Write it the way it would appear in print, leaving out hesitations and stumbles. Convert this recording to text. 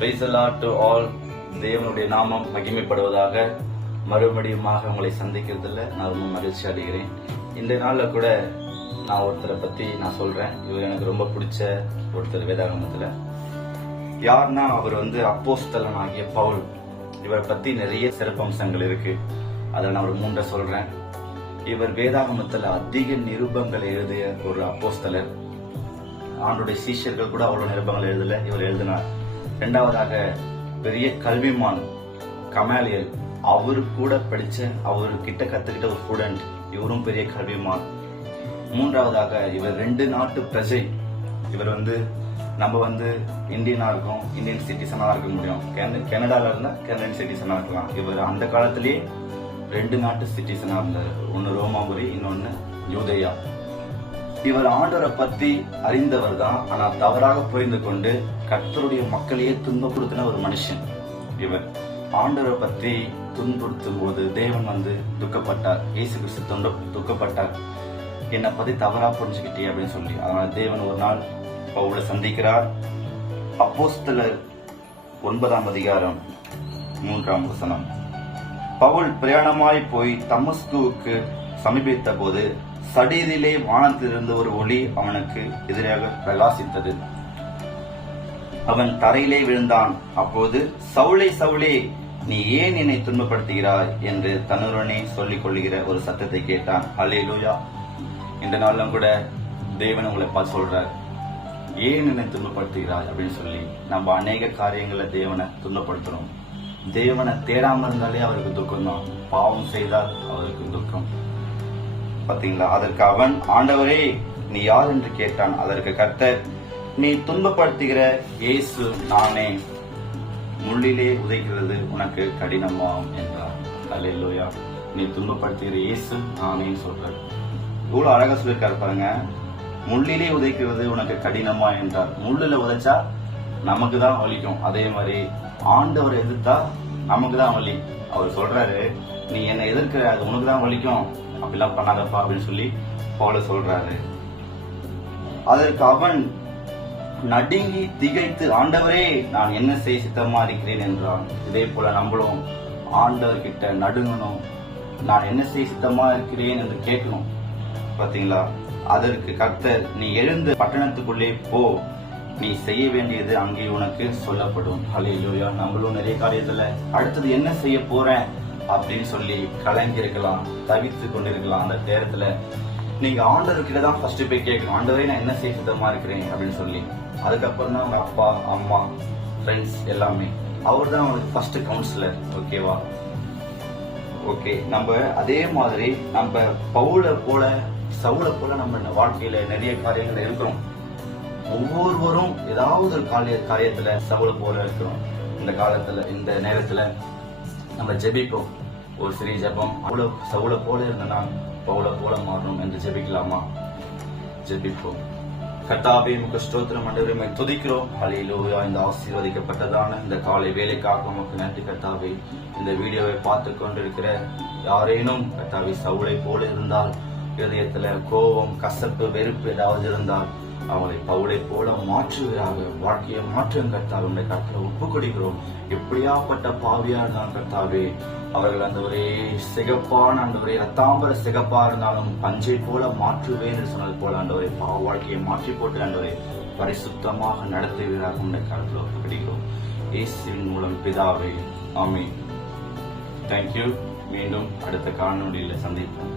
Praise the Lord to all. தேவனுடைய நாமம் மகிமைப்படுவதாக. மறுபடியுமாக உங்களை சந்திக்கிறதுல நான் ரொம்ப மகிழ்ச்சி அடைகிறேன். இந்த நாளில் கூட நான் ஒருத்தரை பத்தி நான் சொல்றேன். இவர் எனக்கு ரொம்ப பிடிச்ச ஒருத்தர் வேதாகமத்துல. யாருன்னா அவர் அப்போஸ்தலன் ஆகிய பவுல். இவரை பத்தி நிறைய சிறப்பம்சங்கள் இருக்கு. அதில் நான் ஒரு 3 சொல்றேன். இவர் வேதாகமத்துல அதிக நிருபங்கள் எழுதிய ஒரு அப்போஸ்தலர். ஆண்டுடைய சீஷர்கள் கூட அவ்வளவு நிருபங்கள் எழுதல, இவர் எழுதினார். 2வதாக பெரிய கல்விமான் கமாலியல், அவரு கூட படிச்ச, அவரு கிட்ட கத்துக்கிட்ட ஒரு ஸ்டூடெண்ட், இவரும் பெரிய கல்விமான். 3வதாக இவர் 2 நாட்டு பிரஜை. இவர் நம்ம இந்தியனா இருக்கும், இந்தியன் சிட்டிசனா இருக்க முடியும். கனடால இருந்தா கனடியன் சிட்டிசனா இருக்கலாம். இவர் அந்த காலத்திலேயே 2 நாட்டு சிட்டிசனா இருந்தார். ஒன்னு ரோமாபுரி, இன்னொன்னு யூதேயா. இவர் ஆண்டவரை பத்தி அறிந்தவர் தான், ஆனா தவறாக புரிந்து கொண்டு கர்த்தருடைய மக்களையே துன்பப்படுத்தின ஒரு மனுஷன். இவர் ஆண்டவரை பத்தி துன்புறுத்தும் போது தேவன் துக்கப்பட்டார். இயேசு கிறிஸ்து துக்கப்பட்டார். என்னை பத்தி தவறா புரிஞ்சுக்கிட்டே அப்படின்னு சொல்லி. அதனால தேவன் ஒரு நாள் பவுலை சந்திக்கிறார். அப்போஸ்தலர் 9ஆம் அதிகாரம் 3ஆம் வசனம். பவுல் பிரயாணமாய் போய் தமஸ்குவுக்கு சமீபித்த போது சடீரிலே வானத்திலிருந்து ஒரு ஒளி அவனுக்கு எதிராக பிரகாசித்தது. அவன் தரையிலே விழுந்தான். அப்போது சவுளே சவுளே, நீ ஏன் என்னை துன்பப்படுத்துகிறாய் என்று தன்னுடனே சொல்லிக் கொள்ளுகிற ஒரு சத்தத்தை கேட்டான். அல்லேலூயா. இந்த நாளும் கூட தேவன் உங்களை பார்த்து சொல்றார், ஏன் என்னை துன்பப்படுத்துகிறாய் அப்படின்னு சொல்லி. நம்ம அநேக காரியங்களை தேவனை துன்பப்படுத்துறோம். தேவனை தேடாம இருந்தாலே அவருக்கு துக்கம் தான். பாவம் செய்தால் அவருக்கு துக்கம். பாத்தீங்களா? அதற்கு அவன், ஆண்டவரே நீ யார் என்று கேட்டான். அதற்கு கர்த்தர், நீ துன்பப்படுத்துகிற இயேசு நானே. முள்ளிலே உதைக்கிறது உனக்கு கடினமாகும் என்றார். அல்லேலூயா. நீ துன்பப்படுத்துகிற இயேசு நானே சொல்றார். இவ்வளவு அழகா சொல்லிருக்காரு பாருங்க. முள்ளிலே உதைக்கிறது உனக்கு கடினமா என்றார். முள்ளுல உதைச்சா நமக்கு தான் வலிக்கும். அதே மாதிரி ஆண்டவரை எதிர்த்தா நமக்கு தான் வலி. அவர் சொல்றாரு, நீ என்னை எதிர்க்கிற, அது உனக்கு தான் வலிக்கும், அப்படிலாம் பண்ணாதப்பா அப்படின்னு சொல்லி பவுல சொல்றாரு. அதற்கு அவன் நடுங்கி திகைத்து, ஆண்டவரே நான் என்ன செய்ய சித்தமா இருக்கிறேன் என்றான். இதே போல நம்மளும் ஆண்டவர்கிட்ட நடுங்கணும். நான் என்ன செய்ய சித்தமா இருக்கிறேன் என்று கேட்கணும். பாத்தீங்களா? அதற்கு கர்த்தர், நீ எழுந்து பட்டணத்துக்குள்ளே போ, நீ செய்ய வேண்டியது அங்கே உனக்கு சொல்லப்படும். ஹல்லேலூயா. நம்மளும் நிறைய காரியத்துல அடுத்தது என்ன செய்ய போறேன் அப்படின்னு சொல்லி கலங்கி இருக்கலாம், தவித்து கொண்டிருக்கலாம். அந்த நேரத்துல நீங்க ஆண்டவர்கிட்ட தான் ஃபர்ஸ்ட் போய் கேட்கணும், ஆண்டவரே நான் என்ன செய்ய சித்தமா இருக்கிறேன் அப்படின்னு சொல்லி. அதுக்கப்புறம் தான் உங்க அப்பா, அம்மா, ஃப்ரெண்ட்ஸ் எல்லாமே. அவர் தான் உங்களுக்கு ஃபர்ஸ்ட் கவுன்சிலர். ஓகேவா? ஓகே. நம்ம அதே மாதிரி நம்ம பவுலை போல, சவுலை போல நம்ம வாழ்க்கையில நிறைய காரியங்கள் இருக்கிறோம். ஒவ்வொருவரும் ஏதாவது ஒரு காரியத்துல சவுலை போல இருக்கிறோம். இந்த காலத்துல, இந்த நேரத்துல நம்ம ஜெபிப்போம். ஒரு சிறிய ஜெபம், சவுலை போல இருந்த நான் பவுலை போல மாறணும் என்று ஜெபிக்கலாமா? ஜெபிப்போம். கர்த்தாவே உமக்கு ஸ்தோத்திரம் ஆண்டவரே, துதிக்கிறோம். ஹல்லேலூயா. இந்த ஆசீர்வதிக்கப்பட்டதான இந்த காலை வேலைக்காக உமக்கு நன்றி கர்த்தாவே. இந்த வீடியோவை பார்த்து கொண்டிருக்கிற யாரேனும் கர்த்தாவே சவுலை போல இருந்தால், இதயத்துல கோபம், கசப்பு, வெறுப்பு ஏதாவது இருந்தால் அவங்களை பவுலை போல மாற்றுகிறாங்க. வாழ்க்கையை மாற்றும் கர்த்தாவே. உடைய கர்த்தரை ஒப்பு கொடுக்கிறோம். எப்படியாப்பட்ட பாவியா இருந்தாலும் கர்த்தாவே, அவர்கள் அந்த ஒரே சிகப்பான, அந்த ஒரே ரத்தாம்பர சிகப்பா இருந்தாலும் பஞ்சை போல மாற்றுவேன் என்று சொன்னது போல ஆண்டவரை பாவ வாழ்க்கையை மாற்றி போட்டு ஆண்டவரை பரிசுத்தமாக நடத்துவீராக உடைய கருத்தில் ஒப்பு கொடுக்கிறோம். இயேசுவின் மூலம் பிதாவே, ஆமென். தேங்க்யூ. மீண்டும் அடுத்த காணொளியில் சந்திப்போம்.